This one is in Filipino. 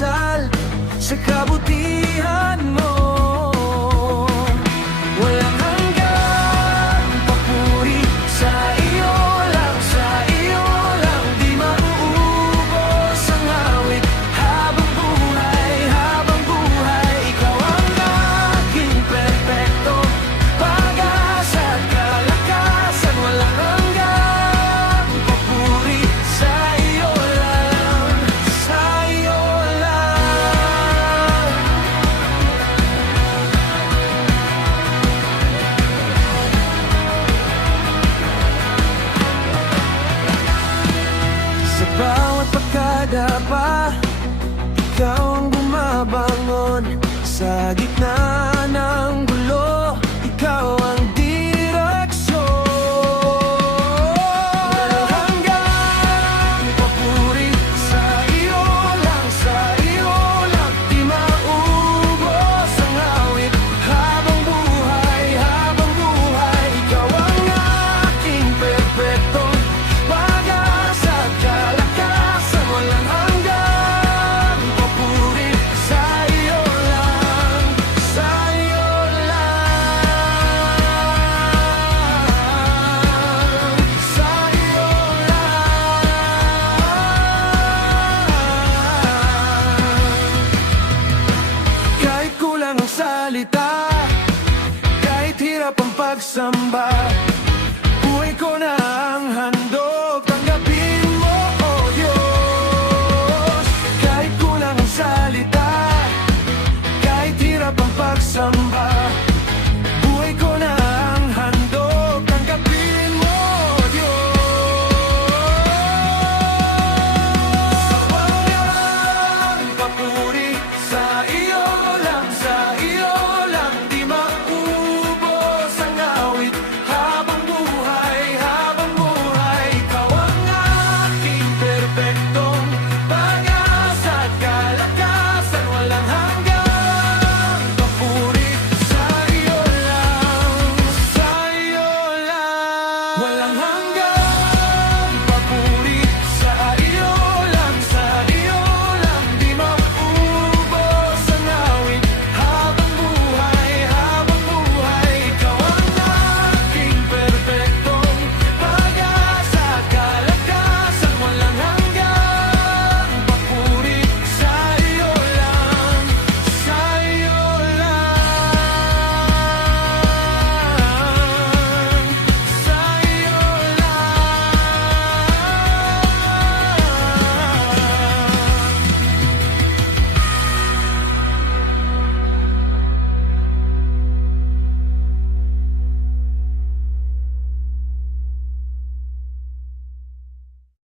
dasal sa kabutihan mo. Walang hanggang papuri sa iyo lang, sa iyo lang. Di mauubos ang awit habang buhay, habang buhay. Ikaw ang aking perpekto, pag-asa at kalakasan. Walang hanggang papuri sa iyo lang, sa iyo lang. Sa bawat pagkadapa, ikaw ang bumabangon. Sa gitna ng gulo, ikaw ang direksyon. Walang hanggang papuri sa iyo lang, sa iyo lang. Di maubos ang awit habang buhay, habang buhay. Ikaw ang aking perpekto, pag-asa at kalakasan. Walang hanggang papuri sa iyo lang, sa iyo lang, sa iyo lang. Kahit kulang ang salita, kahit hirap ang pagsamba, buhay ko na ang handa.